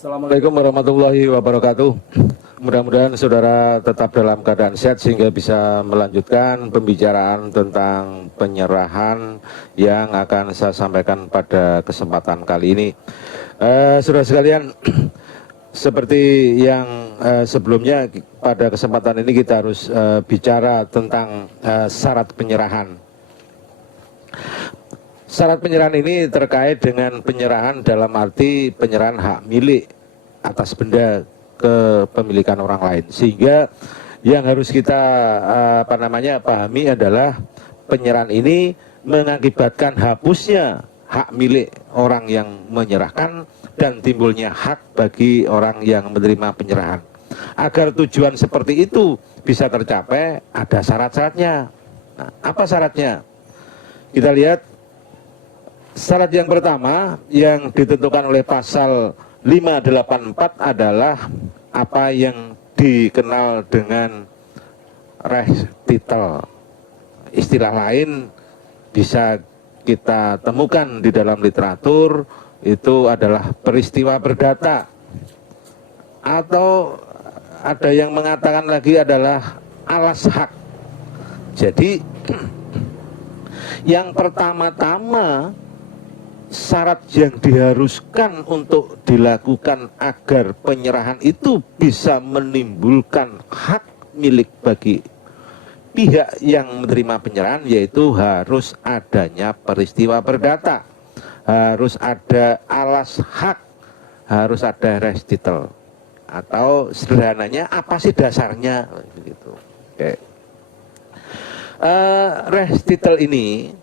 Assalamualaikum warahmatullahi wabarakatuh. Mudah-mudahan saudara tetap dalam keadaan sehat sehingga bisa melanjutkan pembicaraan tentang penyerahan yang akan saya sampaikan pada kesempatan kali ini. Saudara sekalian, seperti yang sebelumnya, pada kesempatan ini kita harus bicara tentang syarat penyerahan. Syarat penyerahan ini terkait dengan penyerahan dalam arti penyerahan hak milik atas benda kepemilikan orang lain, sehingga yang harus kita pahami adalah penyerahan ini mengakibatkan hapusnya hak milik orang yang menyerahkan dan timbulnya hak bagi orang yang menerima penyerahan. Agar tujuan seperti itu bisa tercapai, ada syarat-syaratnya. Nah, apa syaratnya? Kita lihat. Syarat yang pertama yang ditentukan oleh pasal 584 adalah apa yang dikenal dengan res titel. Istilah lain bisa kita temukan di dalam literatur, itu adalah peristiwa perdata, atau ada yang mengatakan lagi adalah alas hak. Jadi yang pertama-tama syarat yang diharuskan untuk dilakukan agar penyerahan itu bisa menimbulkan hak milik bagi pihak yang menerima penyerahan, yaitu harus adanya peristiwa perdata, harus ada alas hak, harus ada res titel, atau sederhananya apa sih dasarnya begitu. Oke. Res titel ini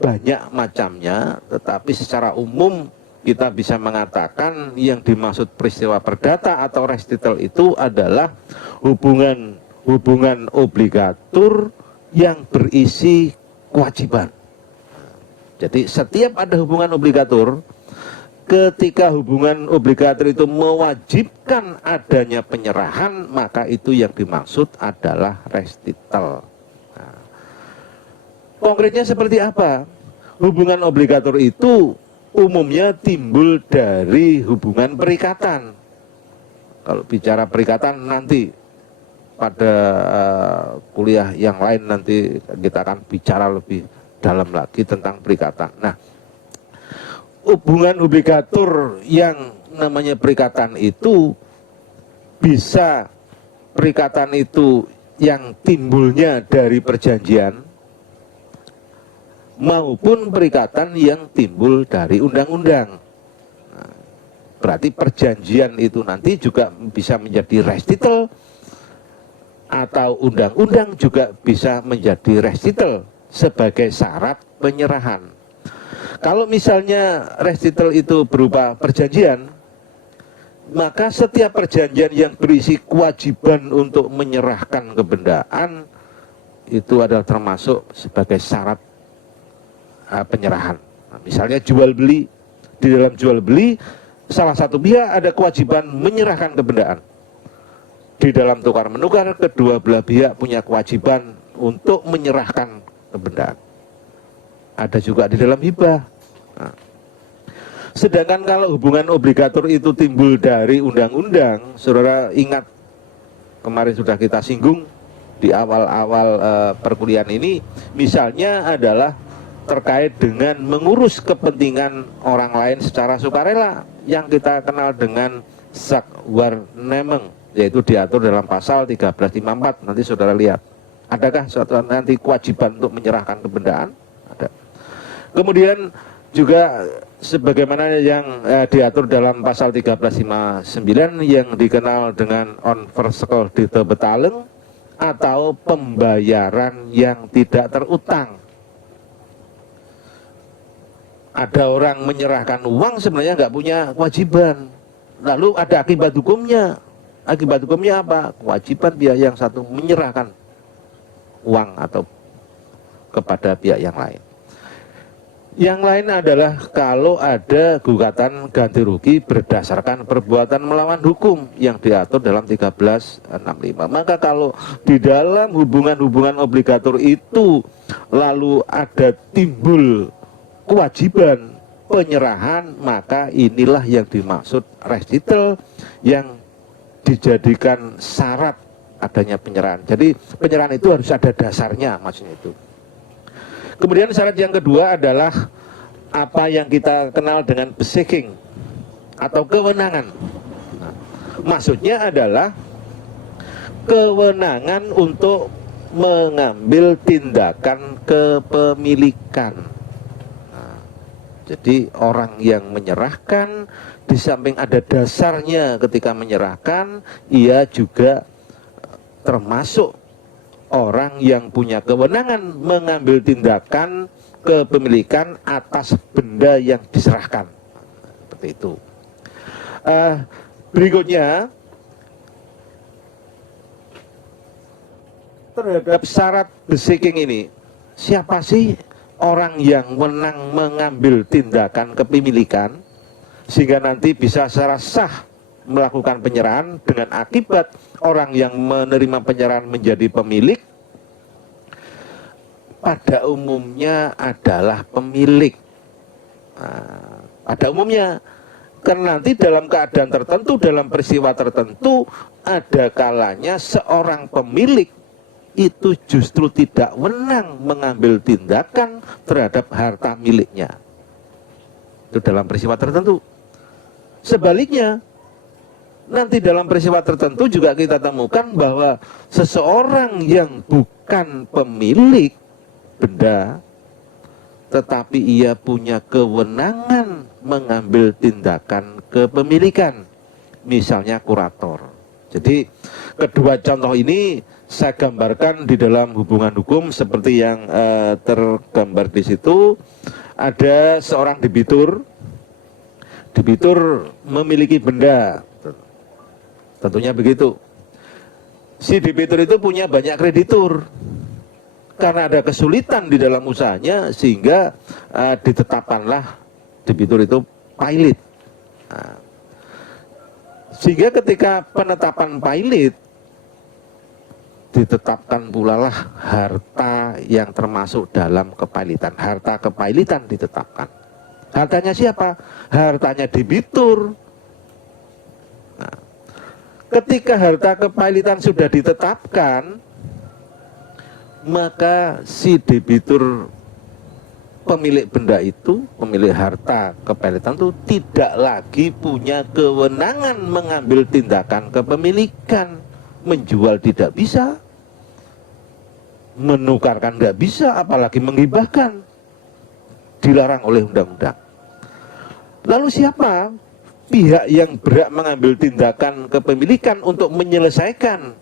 banyak macamnya, tetapi secara umum kita bisa mengatakan yang dimaksud peristiwa perdata atau res titel itu adalah hubungan obligatur yang berisi kewajiban. Jadi setiap ada hubungan obligatur, ketika hubungan obligatur itu mewajibkan adanya penyerahan, maka itu yang dimaksud adalah res titel. Konkretnya seperti apa? Hubungan obligator itu umumnya timbul dari hubungan perikatan. Kalau bicara perikatan nanti pada kuliah yang lain nanti kita akan bicara lebih dalam lagi tentang perikatan. Nah, hubungan obligator yang namanya perikatan itu bisa perikatan itu yang timbulnya dari perjanjian maupun perikatan yang timbul dari undang-undang. Nah, berarti perjanjian itu nanti juga bisa menjadi res titel, atau undang-undang juga bisa menjadi res titel sebagai syarat penyerahan. Kalau misalnya res titel itu berupa perjanjian, maka setiap perjanjian yang berisi kewajiban untuk menyerahkan kebendaan itu adalah termasuk sebagai syarat penyerahan. Nah, misalnya jual beli, di dalam jual beli salah satu pihak ada kewajiban menyerahkan kebendaan. Di dalam tukar menukar kedua belah pihak punya kewajiban untuk menyerahkan kebendaan. Ada juga di dalam hibah. Nah, sedangkan kalau hubungan obligator itu timbul dari undang-undang, saudara ingat kemarin sudah kita singgung di awal-awal perkuliahan ini, misalnya adalah terkait dengan mengurus kepentingan orang lain secara sukarela yang kita kenal dengan zakwarneming, yaitu diatur dalam pasal 1354. Nanti saudara lihat, adakah suatu nanti kewajiban untuk menyerahkan kebendaan? Ada. Kemudian juga sebagaimana yang diatur dalam pasal 1359 yang dikenal dengan onverskildebetaleng atau pembayaran yang tidak terutang. Ada orang menyerahkan uang sebenarnya nggak punya kewajiban, lalu ada akibat hukumnya. Akibat hukumnya apa? Kewajiban pihak yang satu menyerahkan uang atau kepada pihak yang lain. Yang lain adalah kalau ada gugatan ganti rugi berdasarkan perbuatan melawan hukum yang diatur dalam 1365. Maka kalau di dalam hubungan-hubungan obligator itu lalu ada timbul kewajiban penyerahan, maka inilah yang dimaksud resital yang dijadikan syarat adanya penyerahan. Jadi penyerahan itu harus ada dasarnya, maksudnya itu. Kemudian syarat yang kedua adalah apa yang kita kenal dengan beseking atau kewenangan. Nah, maksudnya adalah kewenangan untuk mengambil tindakan kepemilikan. Nah, jadi orang yang menyerahkan, di samping ada dasarnya ketika menyerahkan, ia juga termasuk orang yang punya kewenangan mengambil tindakan kepemilikan atas benda yang diserahkan. Seperti itu. Berikutnya, terhadap syarat beseking ini, siapa sih orang yang menang mengambil tindakan kepemilikan sehingga nanti bisa secara sah melakukan penyerahan, dengan akibat orang yang menerima penyerahan menjadi pemilik pada umumnya adalah pemilik. Nah, pada umumnya, karena nanti dalam keadaan tertentu, dalam peristiwa tertentu, ada kalanya seorang pemilik itu justru tidak wenang mengambil tindakan terhadap harta miliknya. Itu dalam peristiwa tertentu. Sebaliknya, nanti dalam peristiwa tertentu juga kita temukan bahwa seseorang yang bukan pemilik benda, tetapi ia punya kewenangan mengambil tindakan kepemilikan, misalnya kurator. Jadi kedua contoh ini saya gambarkan di dalam hubungan hukum seperti yang tergambar di situ. Ada seorang debitur memiliki benda, tentunya begitu. Si debitur itu punya banyak kreditur. Karena ada kesulitan di dalam usahanya, sehingga ditetapkanlah debitur itu pailit. Nah, sehingga ketika penetapan pailit, ditetapkan pula lah harta yang termasuk dalam kepailitan. Harta kepailitan ditetapkan. Hartanya siapa? Hartanya debitur. Nah, ketika harta kepailitan sudah ditetapkan, maka si debitur pemilik benda itu, pemilik harta kepailitan itu tidak lagi punya kewenangan mengambil tindakan kepemilikan. Menjual tidak bisa, menukarkan tidak bisa, apalagi menghibahkan. Dilarang oleh undang-undang. Lalu siapa pihak yang berhak mengambil tindakan kepemilikan untuk menyelesaikan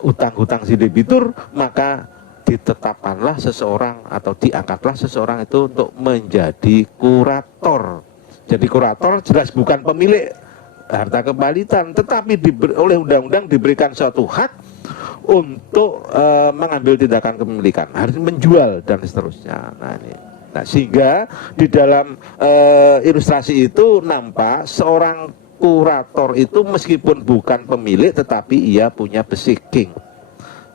utang-utang si debitur? Maka ditetapkanlah seseorang atau diangkatlah seseorang itu untuk menjadi kurator. Jadi kurator jelas bukan pemilik harta kepailitan, tetapi oleh undang-undang diberikan suatu hak untuk mengambil tindakan kepemilikan, harus menjual dan seterusnya. Nah, sehingga di dalam ilustrasi itu nampak seorang kurator itu meskipun bukan pemilik tetapi ia punya beseking.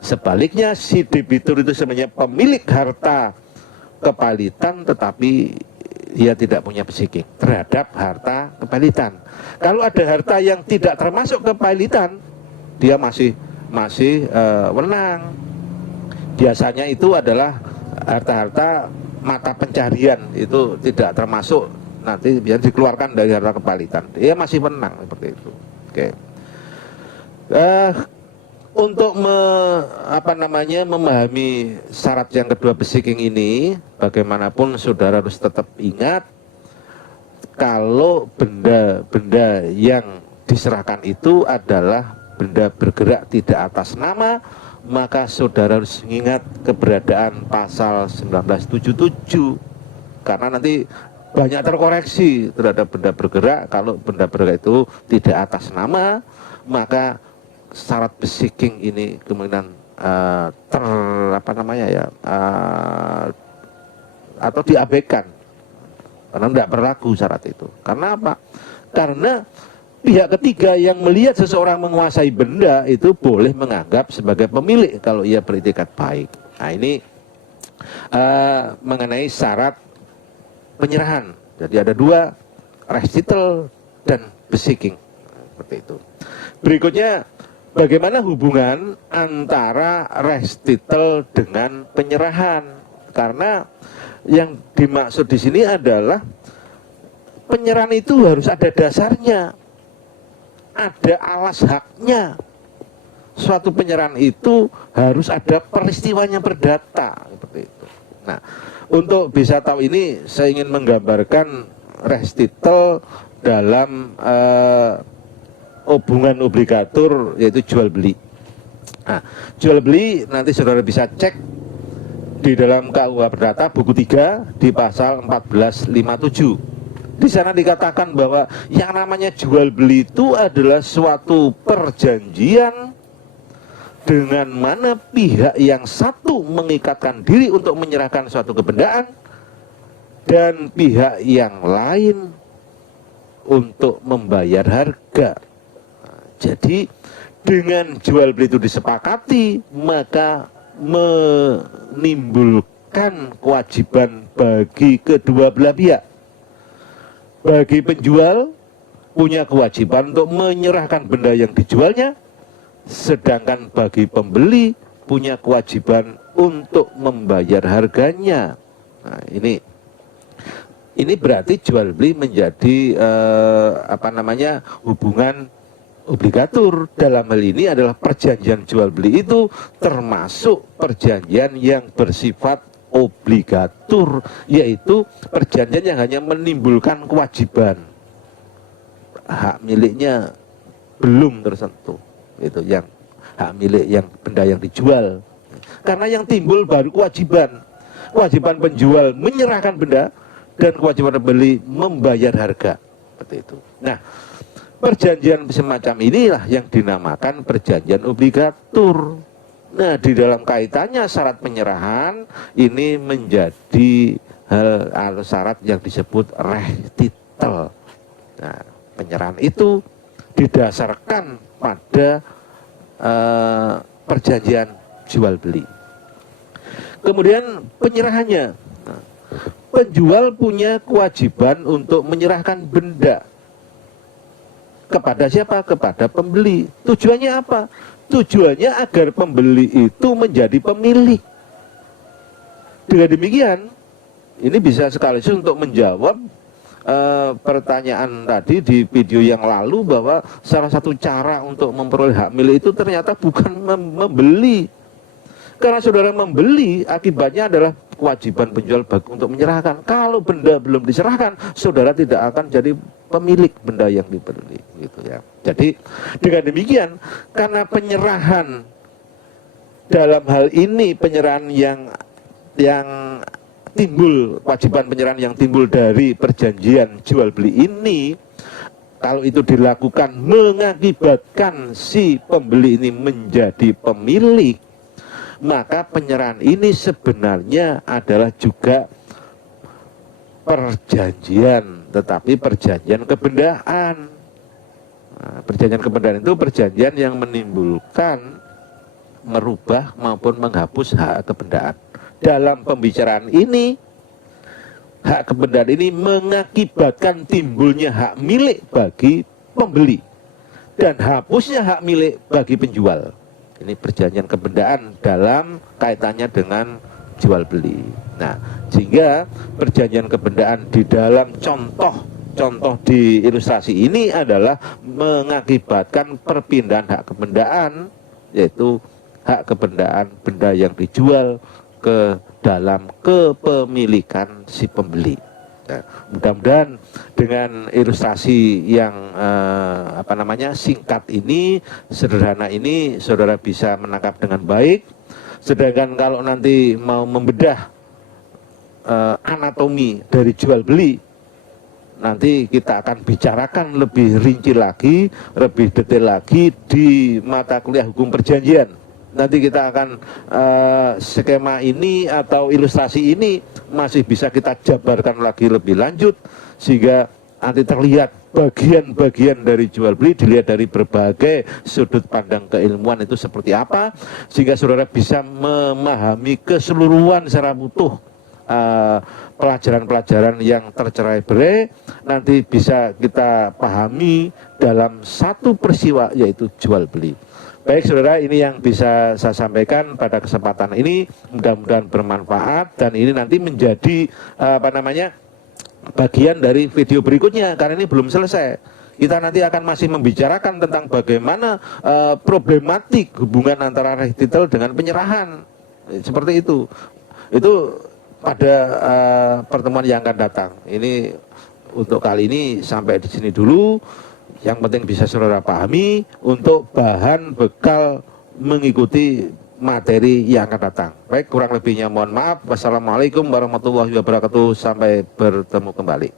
Sebaliknya si debitur itu sebenarnya pemilik harta kepailitan tetapi ia tidak punya beseking terhadap harta kepailitan. Kalau ada harta yang tidak termasuk kepailitan, dia masih wenang. Biasanya itu adalah harta-harta mata pencarian, itu tidak termasuk, nanti biar dikeluarkan dari harta kepailitan. Dia masih wenang seperti itu. Oke. Untuk memahami syarat yang kedua beseking ini, bagaimanapun saudara harus tetap ingat kalau benda-benda yang diserahkan itu adalah benda bergerak tidak atas nama, maka saudara harus mengingat keberadaan pasal 1977, karena nanti banyak terkoreksi terhadap benda bergerak. Kalau benda bergerak itu tidak atas nama, maka syarat beseking ini kemungkinan atau diabaikan karena tidak berlaku syarat itu. Karena apa? Karena pihak ketiga yang melihat seseorang menguasai benda itu boleh menganggap sebagai pemilik kalau ia beretikat baik. Nah, ini mengenai syarat penyerahan. Jadi ada dua, recital dan beseeching. Seperti itu. Berikutnya, bagaimana hubungan antara recital dengan penyerahan? Karena yang dimaksud di sini adalah penyerahan itu harus ada dasarnya, ada alas haknya. Suatu penyerahan itu harus ada peristiwanya berdata, seperti itu. Nah, untuk bisa tahu ini, saya ingin menggambarkan recital dalam hubungan obligatur, yaitu jual beli. Nah, jual beli nanti saudara bisa cek di dalam KUH Perdata buku 3 di pasal 1457. Di sana dikatakan bahwa yang namanya jual beli itu adalah suatu perjanjian dengan mana pihak yang satu mengikatkan diri untuk menyerahkan suatu kebendaan dan pihak yang lain untuk membayar harga. Jadi dengan jual beli itu disepakati, maka menimbulkan kewajiban bagi kedua belah pihak. Bagi penjual punya kewajiban untuk menyerahkan benda yang dijualnya, sedangkan bagi pembeli punya kewajiban untuk membayar harganya. Nah, ini berarti jual beli menjadi hubungan obligatur. Dalam hal ini adalah perjanjian jual beli itu termasuk perjanjian yang bersifat obligatur, yaitu perjanjian yang hanya menimbulkan kewajiban, hak miliknya belum tersentuh. Itu yang hak milik yang benda yang dijual. Karena yang timbul baru kewajiban penjual menyerahkan benda dan kewajiban pembeli membayar harga. Seperti itu. Nah, perjanjian semacam inilah yang dinamakan perjanjian obligatur. Nah, di dalam kaitannya syarat penyerahan ini menjadi syarat yang disebut recital. Nah, penyerahan itu didasarkan pada perjanjian jual beli. Kemudian penyerahannya, penjual punya kewajiban untuk menyerahkan benda kepada siapa? Kepada pembeli. Tujuannya apa? Tujuannya agar pembeli itu menjadi pemilik. Dengan demikian, ini bisa sekaligus untuk menjawab pertanyaan tadi di video yang lalu, bahwa salah satu cara untuk memperoleh hak milik itu ternyata bukan membeli. Karena saudara membeli, akibatnya adalah kewajiban penjual untuk menyerahkan. Kalau benda belum diserahkan, saudara tidak akan jadi pemilik benda yang dibeli, gitu ya. Jadi dengan demikian, karena penyerahan dalam hal ini, penyerahan yang timbul, kewajiban penyerahan yang timbul dari perjanjian jual beli ini, kalau itu dilakukan mengakibatkan si pembeli ini menjadi pemilik, maka penyerahan ini sebenarnya adalah juga perjanjian, tetapi perjanjian kebendaan. Nah, perjanjian kebendaan itu perjanjian yang menimbulkan, merubah maupun menghapus hak kebendaan. Dalam pembicaraan ini, hak kebendaan ini mengakibatkan timbulnya hak milik bagi pembeli dan hapusnya hak milik bagi penjual. Ini perjanjian kebendaan dalam kaitannya dengan jual beli. Nah, sehingga perjanjian kebendaan di dalam contoh di ilustrasi ini adalah mengakibatkan perpindahan hak kebendaan, yaitu hak kebendaan benda yang dijual ke dalam kepemilikan si pembeli. Nah, mudah-mudahan dengan ilustrasi yang singkat ini, sederhana ini, saudara bisa menangkap dengan baik. Sedangkan kalau nanti mau membedah anatomi dari jual beli, nanti kita akan bicarakan lebih rinci lagi, lebih detail lagi di mata kuliah hukum perjanjian. Nanti kita akan skema ini atau ilustrasi ini masih bisa kita jabarkan lagi lebih lanjut, sehingga nanti terlihat bagian-bagian dari jual beli dilihat dari berbagai sudut pandang keilmuan itu seperti apa, sehingga saudara bisa memahami keseluruhan secara utuh pelajaran-pelajaran yang tercerai-berai nanti bisa kita pahami dalam satu peristiwa, yaitu jual beli. Baik saudara, ini yang bisa saya sampaikan pada kesempatan ini, mudah-mudahan bermanfaat dan ini nanti menjadi bagian dari video berikutnya karena ini belum selesai. Kita nanti akan masih membicarakan tentang bagaimana problematik hubungan antara restitel dengan penyerahan, seperti itu pada pertemuan yang akan datang. Ini untuk kali ini sampai di sini dulu. Yang penting bisa saudara pahami untuk bahan bekal mengikuti materi yang akan datang. Baik, kurang lebihnya mohon maaf. Wassalamualaikum warahmatullahi wabarakatuh. Sampai bertemu kembali.